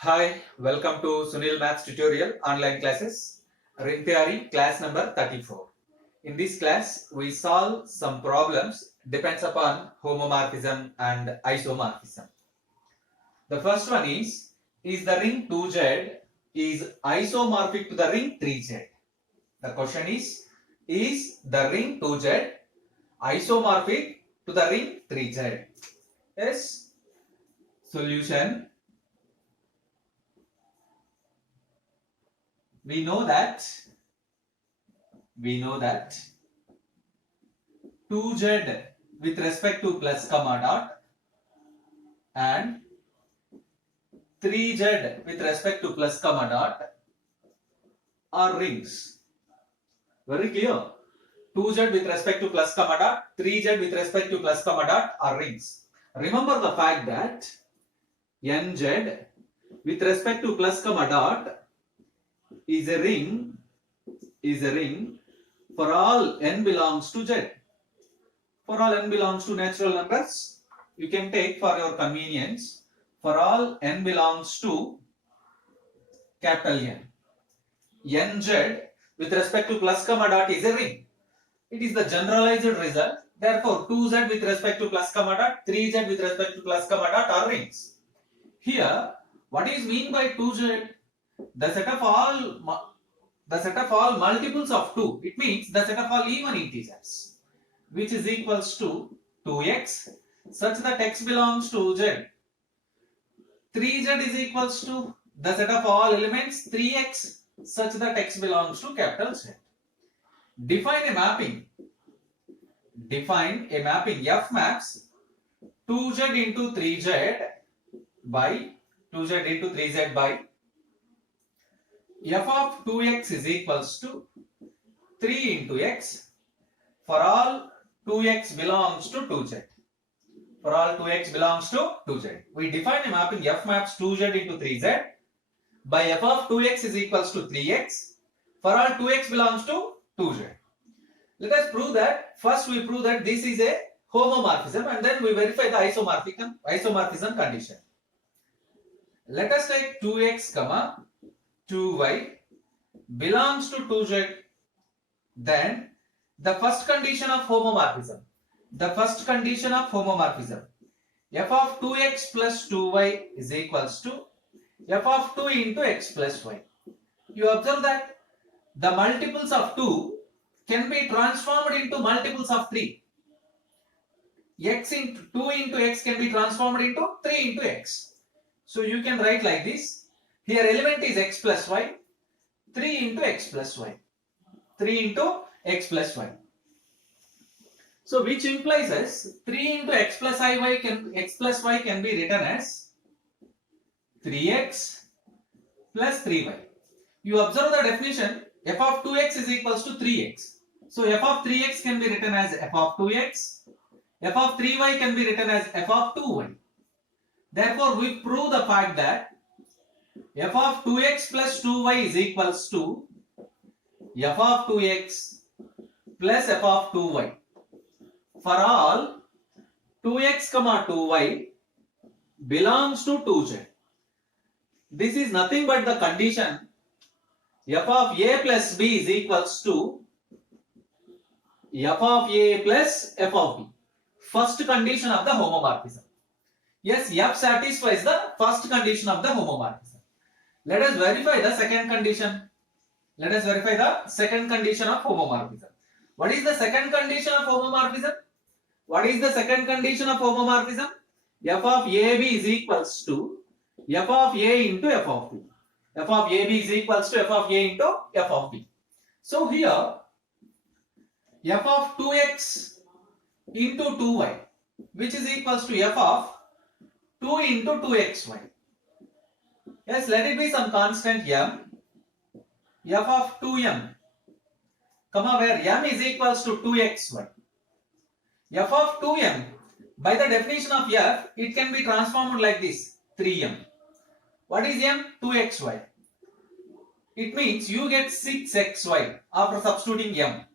Hi, welcome to Sunil Maths tutorial online classes, ring theory class number 34. In this class, we solve some problems depends upon homomorphism and isomorphism. The first one is the ring 2Z is isomorphic to the ring 3Z? The question is the ring 2Z isomorphic to the ring 3Z? Yes. Solution. We know that 2Z with respect to plus comma dot and 3Z with respect to plus comma dot are rings. Very clear. 2Z with respect to plus comma dot, 3Z with respect to plus comma dot are rings. Remember the fact that NZ with respect to plus comma dot is a ring for all n belongs to Z. For all n belongs to natural numbers, you can take for your convenience for all n belongs to capital N. NZ with respect to plus comma dot is a ring. It is the generalized result. Therefore, 2Z with respect to plus comma dot, 3Z with respect to plus comma dot are rings. Here, what is mean by 2Z? The set of all multiples of 2. It means the set of all even integers, which is equals to 2x, such that x belongs to Z. 3Z is equals to the set of all elements 3x, such that x belongs to capital Z. Define a mapping f maps 2Z into 3Z by f of 2x is equals to 3 into x for all 2x belongs to 2z. For all 2x belongs to 2z. We define a mapping f maps 2z into 3z by f of 2x is equals to 3x for all 2x belongs to 2z. Let us prove that. First we prove that this is a homomorphism and then we verify the isomorphism condition. Let us take 2x comma 2y belongs to 2z. Then the first condition of homomorphism. F of 2x plus 2y is equals to f of 2 into x plus y. You observe that the multiples of 2 can be transformed into multiples of 3. X into 2 into x can be transformed into 3 into x. So you can write like this. Here element is x plus y, 3 into x plus y. 3 into x plus y. So which implies as 3 into x plus y can be written as 3x plus 3y. You observe the definition, f of 2x is equals to 3x. So f of 3x can be written as f of 2x. F of 3y can be written as f of 2y. Therefore, we prove the fact that f of 2x plus 2y is equals to f of 2x plus f of 2y for all 2x comma 2y belongs to 2z. This is nothing but the condition f of a plus b is equals to f of a plus f of b. First condition of the homomorphism. Yes, f satisfies the first condition of the homomorphism. Let us verify the second condition. Let us verify the second condition of homomorphism. What is the second condition of homomorphism? F of AB is equals to f of A into f of B. F of AB is equals to f of A into f of B. So here f of 2x into 2y, which is equals to f of 2 into 2xy. Yes, let it be some constant m. F of 2m, comma where m is equals to 2xy. F of 2m, by the definition of f, it can be transformed like this, 3m. What is m? 2xy. It means you get 6xy after substituting m.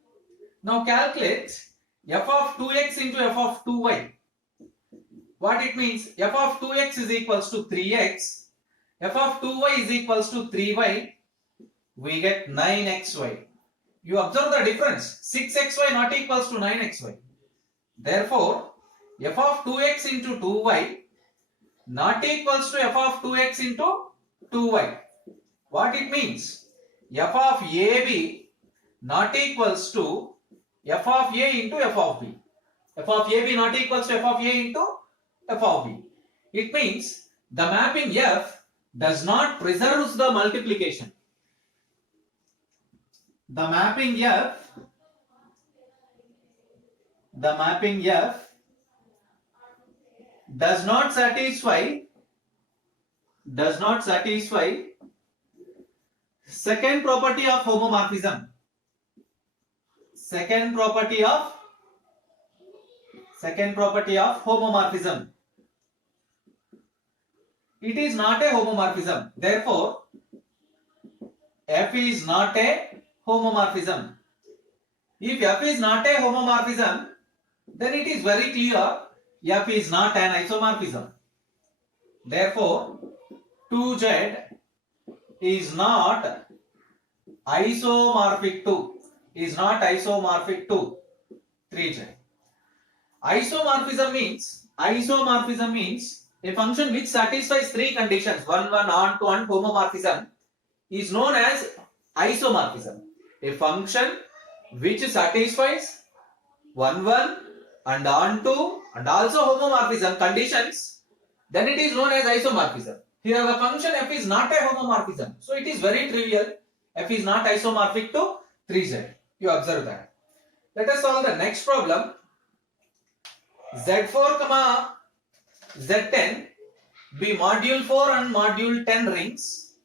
Now calculate f of 2x into f of 2y. What it means? F of 2x is equals to 3x f of 2y is equals to 3y, we get 9xy. You observe the difference, 6xy not equals to 9xy. Therefore, f of 2x into 2y not equals to f of 2x into 2y. What it means? F of AB not equals to f of a into f of b. F of AB not equals to f of a into f of b. It means the mapping f does not preserves the multiplication. The mapping f does not satisfy second property of homomorphism. Second property of homomorphism. It is not a homomorphism. Therefore, f is not a homomorphism. If f is not a homomorphism, then it is very clear f is not an isomorphism. Therefore, 2z is not isomorphic to 3z. Isomorphism means a function which satisfies three conditions, 1, 1, on to, and homomorphism is known as isomorphism. A function which satisfies 1, 1 and on to and also homomorphism conditions, then it is known as isomorphism. Here the function f is not a homomorphism, so it is very trivial. F is not isomorphic to 3z. You observe that. Let us solve the next problem. Z4 comma Z10 be module 4 and module 10 rings,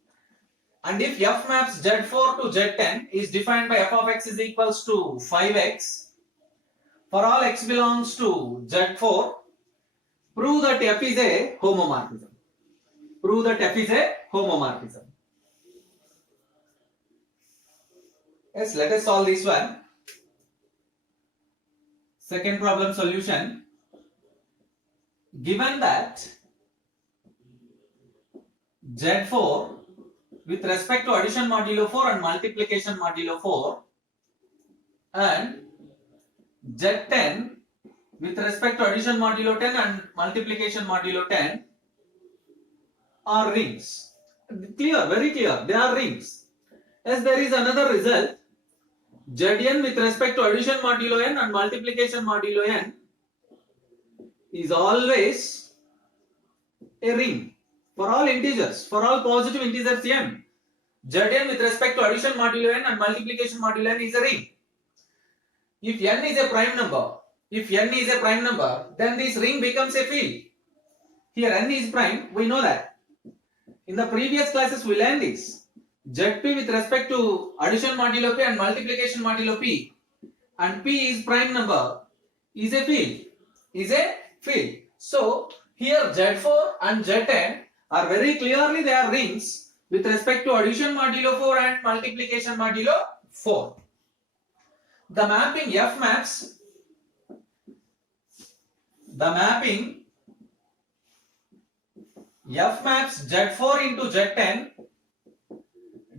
and if f maps Z4 to Z10 is defined by f of x is equals to 5x for all x belongs to Z4, prove that f is a homomorphism. Yes, let us solve this one. Second problem solution. Given that Z4 with respect to addition modulo 4 and multiplication modulo 4 and Z10 with respect to addition modulo 10 and multiplication modulo 10 are rings. Clear, very clear, they are rings. As there is another result, Zn with respect to addition modulo n and multiplication modulo n is always a ring for all integers, for all positive integers n. Zn with respect to addition modulo n and multiplication modulo n is a ring. If n is a prime number, then this ring becomes a field. Here n is prime, we know that. In the previous classes we learned this. Zp with respect to addition modulo p and multiplication modulo p, and p is prime number, is a field. So here Z4 and Z10 are very clearly they are rings with respect to addition modulo 4 and multiplication modulo 4. The mapping f maps Z4 into Z10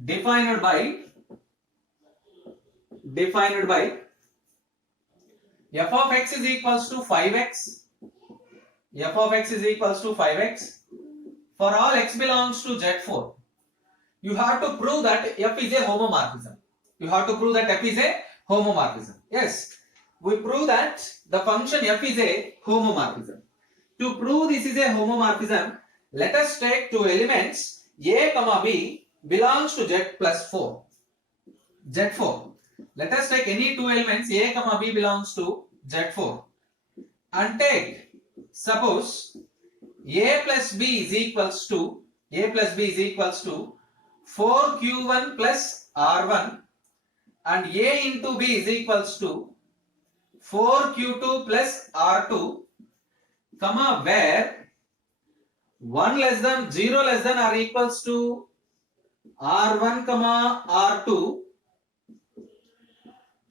defined by f of x is equals to 5x. For all x belongs to Z4. You have to prove that f is a homomorphism. Yes, we prove that the function f is a homomorphism. To prove this is a homomorphism, let us take two elements a comma b belongs to Z plus 4. Z4. Let us take any two elements a comma b belongs to Z4 and take, suppose a plus b is equals to 4q1 plus r1 and a into b is equals to 4q2 plus r2, comma where 1 less than 0 less than or equals to r1 comma r2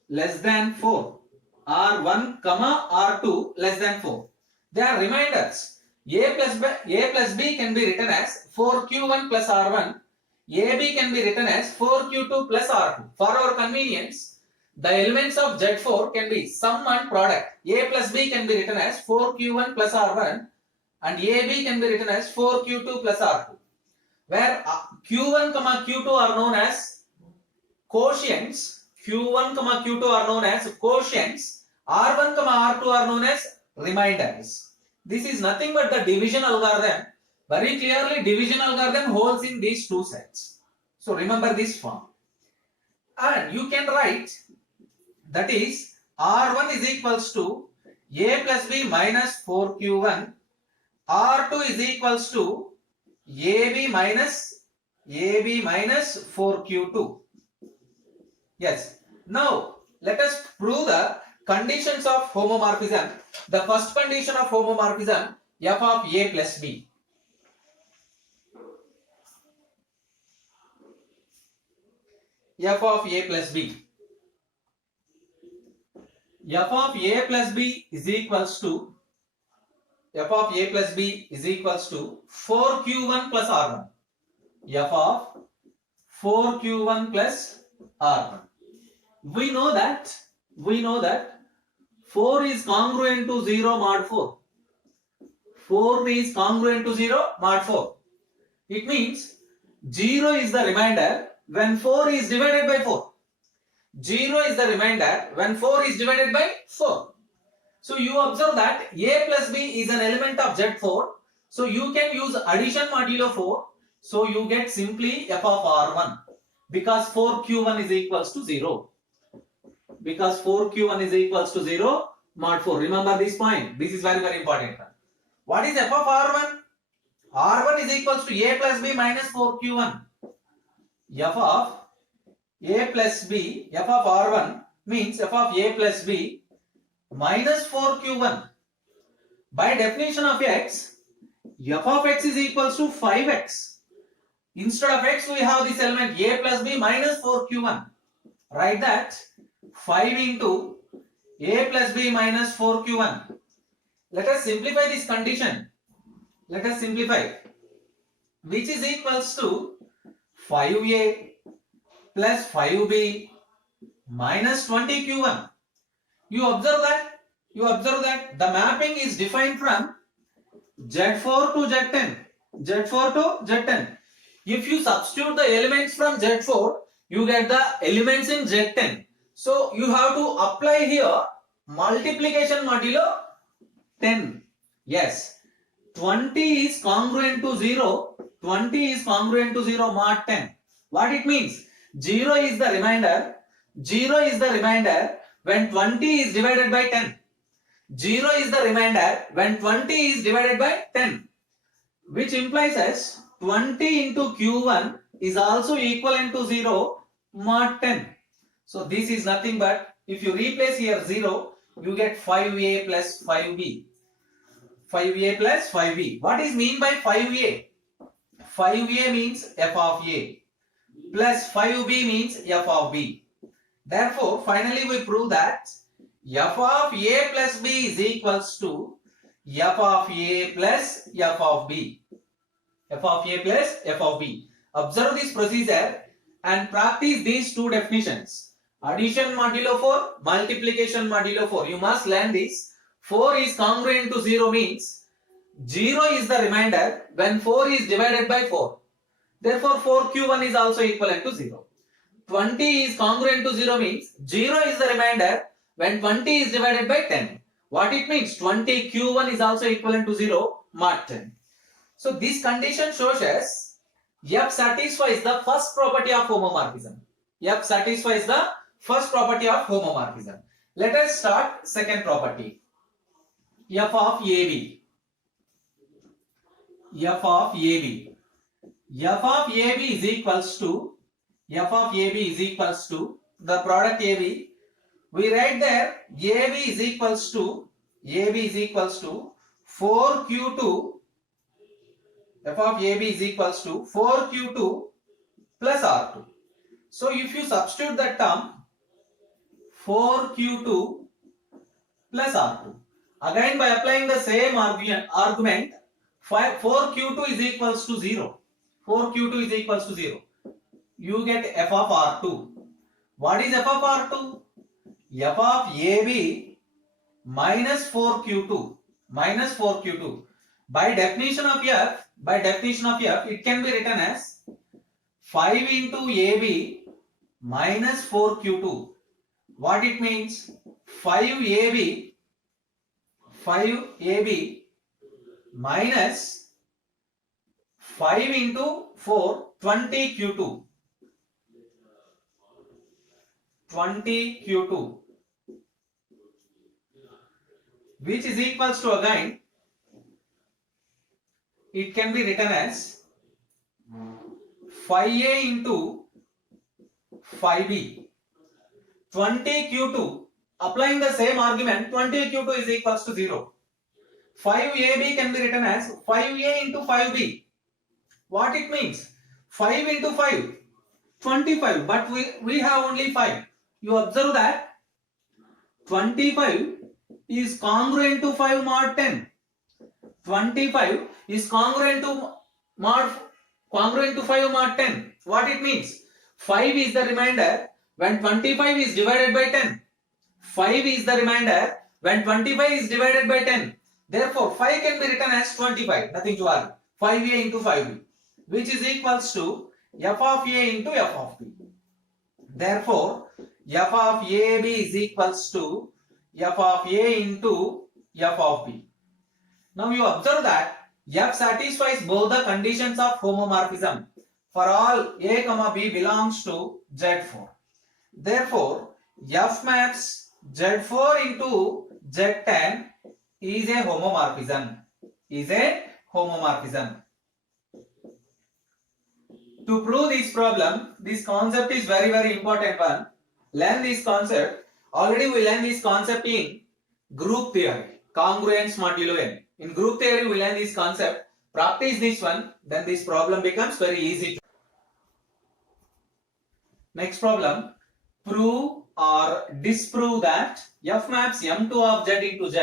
less than 4. R1 comma R2 less than 4. They are reminders. A plus B can be written as 4Q1 plus R1. AB can be written as 4Q2 plus R2. For our convenience, the elements of Z4 can be sum and product. A plus B can be written as 4Q1 plus R1 and AB can be written as 4Q2 plus R2. Where Q1, Q2 are known as quotients. Q1, Q2 are known as quotients. R1, R2 are known as remainders. This is nothing but the division algorithm. Very clearly, division algorithm holds in these two sets. So remember this form. And you can write that is R1 is equals to A plus B minus 4Q1. R2 is equals to AB minus 4Q2. Yes. Now let us prove the conditions of homomorphism. The first condition of homomorphism, f of A plus B. F of A plus B. F of A plus B is equals to 4Q1 plus R1. F of 4Q1 plus R1. We know that 4 is congruent to 0 mod 4. 4 is congruent to 0 mod 4. It means 0 is the remainder when 4 is divided by 4. 0 is the remainder when 4 is divided by 4. So you observe that A plus B is an element of Z4. So you can use addition modulo 4. So you get simply f of R1 because 4Q1 is equals to 0. Because 4Q1 is equals to 0 mod 4. Remember this point. This is very, very important. What is f of R1? R1 is equals to A plus B minus 4Q1. F of A plus B, f of R1 means f of A plus B minus 4Q1. By definition of x, f of x is equals to 5x. Instead of x, we have this element A plus B minus 4Q1. Write that 5 into A plus B minus 4Q1. Let us simplify this condition. Let us simplify. Which is equals to 5A plus 5B minus 20Q1. You observe that the mapping is defined from Z4 to Z10. Z4 to Z10. If you substitute the elements from Z4, you get the elements in Z10. So you have to apply here multiplication modulo 10. Yes. 20 is congruent to 0. 20 is congruent to 0 mod 10. What it means? 0 is the remainder. 0 is the remainder when 20 is divided by 10. 0 is the remainder when 20 is divided by 10. Which implies as 20 into Q1 is also equivalent to 0 mod 10. So this is nothing but if you replace here 0, you get 5A plus 5B. 5A plus 5B. What is mean by 5A? 5A means f of A plus 5B means f of B. Therefore, finally we prove that f of A plus B is equals to f of A plus f of B. F of A plus f of B. Observe this procedure and practice these two definitions. Addition modulo 4, multiplication modulo 4. You must learn this. 4 is congruent to 0 means 0 is the remainder when 4 is divided by 4. Therefore, 4Q1 is also equivalent to 0. 20 is congruent to 0 means 0 is the remainder when 20 is divided by 10. What it means? 20 Q1 is also equivalent to 0 mod 10. So this condition shows us F satisfies the first property of homomorphism. F satisfies the first property of homomorphism. Let us start second property. F of AB. F of AB. F of AB is equals to the product AB. We write there AB is equals to 4Q2. F of AB is equals to 4Q2 plus R2. So if you substitute that term 4Q2 plus R2, again by applying the same argument, 4q2 is equals to 0. 4q2 is equals to 0. You get f of R2. What is f of R2? F of AB minus 4q2. Minus 4q2. By definition of f, it can be written as 5 into AB minus 4q2. What it means? 5AB minus 5 into 4, 20q2. 20q2, which is equals to, again, it can be written as 5a into 5b. 20q2, applying the same argument, 20q2 is equals to 0. 5ab can be written as 5a into 5b. What it means? 5 into 5, 25, but we have only 5. You observe that 25 is congruent to 5 mod 10. 25 is congruent to 5 mod 10. What it means? 5 is the remainder when 25 is divided by 10. 5 is the remainder when 25 is divided by 10. Therefore, 5 can be written as 25. Nothing to argue. 5a into 5b, which is equals to f of a into f of b. Therefore, f of ab is equals to f of a into f of b. Now you observe that f satisfies both the conditions of homomorphism for all a comma b belongs to Z4. Therefore, f maps Z4 into Z10 is a homomorphism. To prove this problem, this concept is very, very important one. Learn this concept. Already we learned this concept in group theory, congruence modulo n. In group theory, we learn this concept. Practice this one, then this problem becomes very easy. Next problem. Prove or disprove that f maps m2 of z into z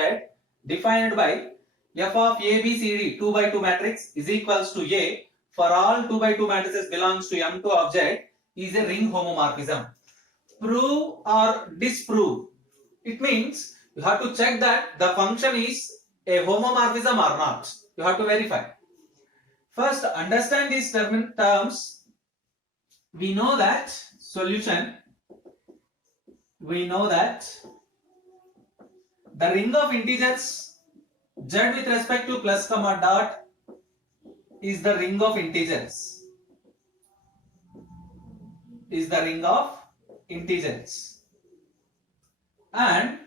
defined by f of a, b, c, d 2 by 2 matrix is equals to a for all 2 by 2 matrices belongs to m2 of z is a ring homomorphism. Prove or disprove. It means you have to check that the function is a homomorphism or not. You have to verify. First, understand these terms. We know that solution. We know that the ring of integers z with respect to plus comma dot is the ring of integers. And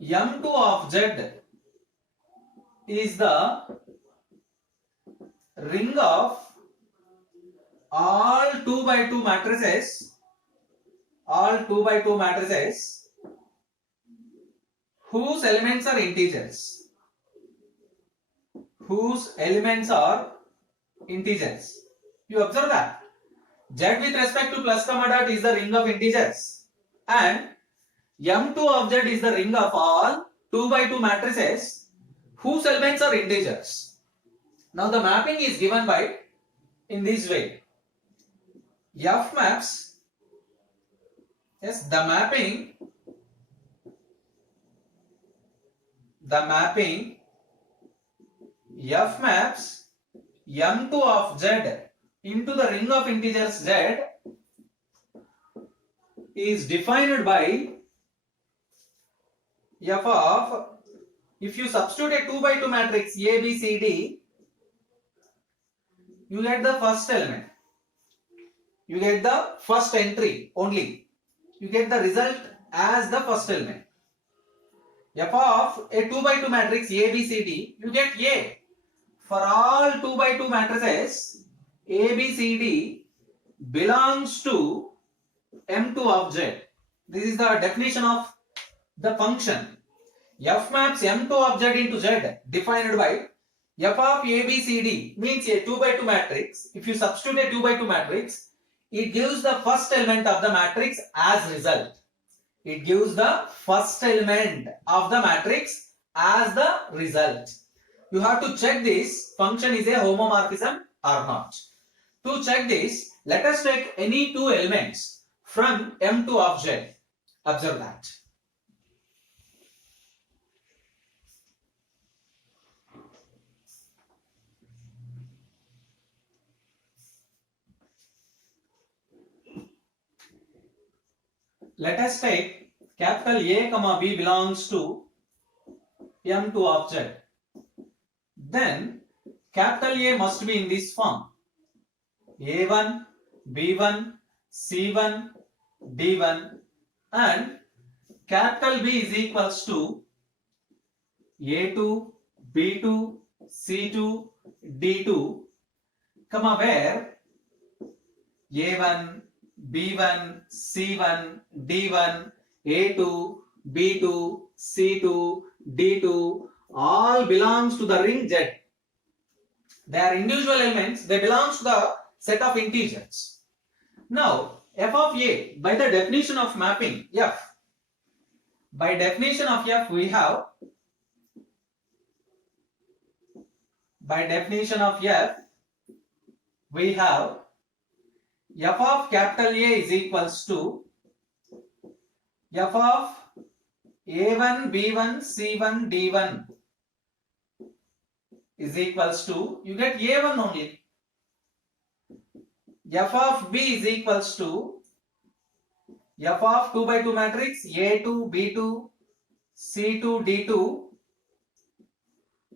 m2 of z is the ring of all 2 by 2 matrices whose elements are integers. You observe that z with respect to plus comma dot is the ring of integers and m2 of z is the ring of all 2 by 2 matrices whose elements are integers. Now the mapping is given by in this way. F maps, yes, the mapping F maps m2 of z into the ring of integers z is defined by f of, if you substitute a 2 by 2 matrix A, B, C, D, you get the first element. You get the first entry only. You get the result as the first element. F of a 2 by 2 matrix A, B, C, D, you get A. For all 2 by 2 matrices A, B, C, D belongs to M2 of Z. This is the definition of the function. F maps M2 of Z into Z defined by F of A, B, C, D means a 2 by 2 matrix. If you substitute a 2 by 2 matrix, it gives the first element of the matrix as result. you have to check this function is a homomorphism or not. To check this, let us take any two elements from M2 of Z. Observe that. Let us take capital A comma B belongs to M2 of Z. Then capital A must be in this form. A1, B1, C1, D1 and capital B is equals to A2, B2, C2, D2, comma where A1, B1, C1, D1, A2, B2, C2, D2 all belongs to the ring Z. They are individual elements, they belong to the set of integers. Now, f of a, by the definition of mapping f, by definition of f we have, by definition of f of capital A is equals to f of a1, b1, c1, d1 is equals to, you get a1 only. F of b is equals to f of 2 by 2 matrix a2, b2, c2, d2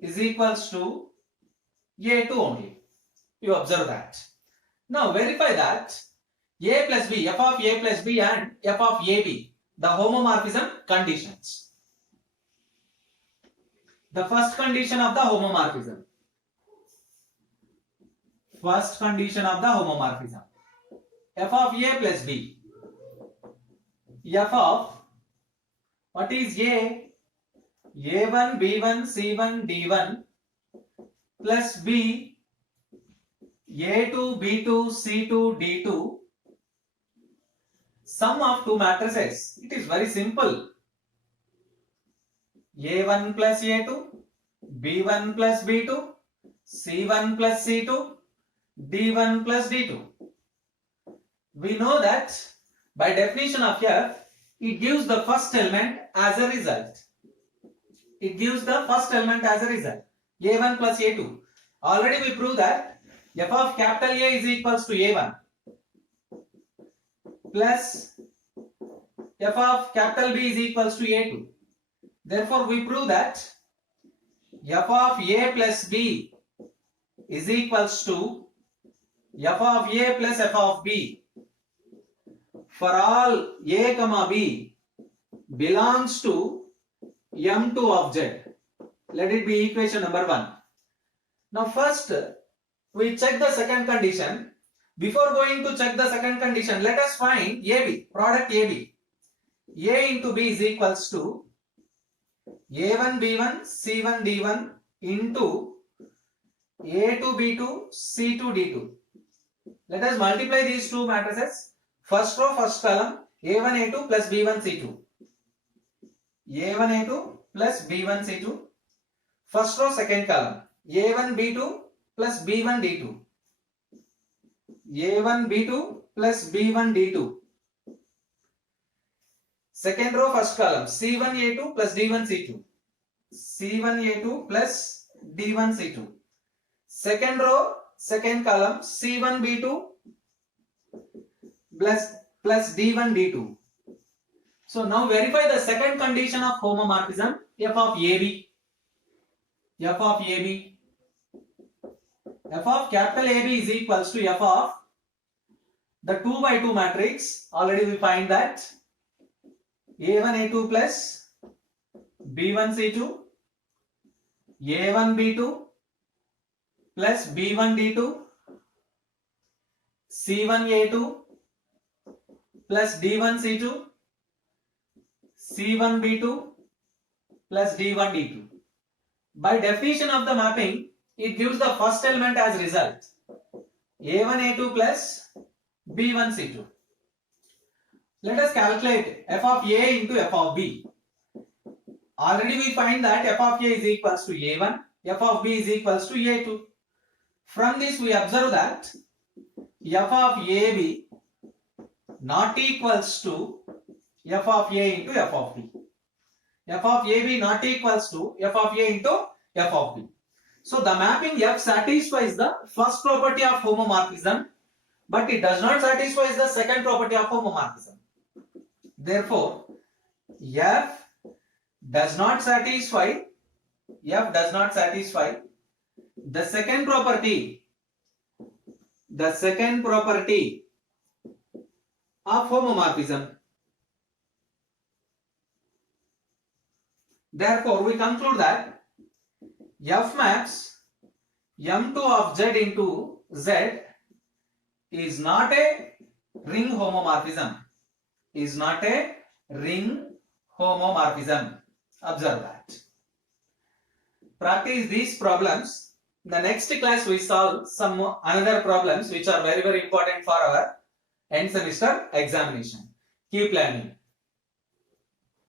is equals to a2 only. You observe that. Now verify that a plus b, f of a plus b and f of ab, the homomorphism conditions. The first condition of the homomorphism. First condition of the homomorphism. F of a plus b. F of, what is a? A1, b1, c1, d1 plus b, a2, b2, c2, d2, sum of two matrices. It is very simple. a1 plus a2, b1 plus b2, c1 plus c2, d1 plus d2. We know that by definition of f, it gives the first element as a result. It gives the first element as a result. a1 plus a2. Already we proved that f of capital A is equals to a1 plus f of capital B is equals to a2. Therefore, we prove that f of a plus b is equals to f of a plus f of b for all a comma b belongs to M2 of Z. Let it be equation number 1. Now first we check the second condition. Before going to check the second condition, let us find AB, product AB. A into B is equals to A1 B1 C1 D1 into A2 B2 C2 D2. Let us multiply these two matrices. First row, first column, A1 A2 plus B1 C2. A1 A2 plus B1 C2. First row, second column, A1 B2 plus B1 D2. A1 B2 plus B1 D2. Second row, first column, C1 A2 plus D1 C2. C1 A2 plus D1 C2. Second row, second column, C1 B2 plus D1 D2. So now verify the second condition of homomorphism, f of AB. F of AB. F of capital AB is equals to f of the 2 by 2 matrix. Already we find that A1 A2 plus B1 C2, A1 B2 plus B1 D2, C1 A2 plus D1 C2, C1 B2 plus D1 D2. By definition of the mapping, it gives the first element as result. A1 A2 plus B1 C2. Let us calculate f of A into f of B. Already we find that f of A is equals to A1 f of b is equals to a2. From this we observe that f of ab not equals to f of a into f of b. F of ab not equals to f of a into f of b. So the mapping F satisfies the first property of homomorphism, but it does not satisfy the second property of homomorphism. Therefore, F does not satisfy the second property of homomorphism. Therefore, we conclude that F maps M2 of Z into Z is not a ring homomorphism. Observe that. Practice these problems. In the next class we solve some another problems which are very important for our end semester examination. Keep learning.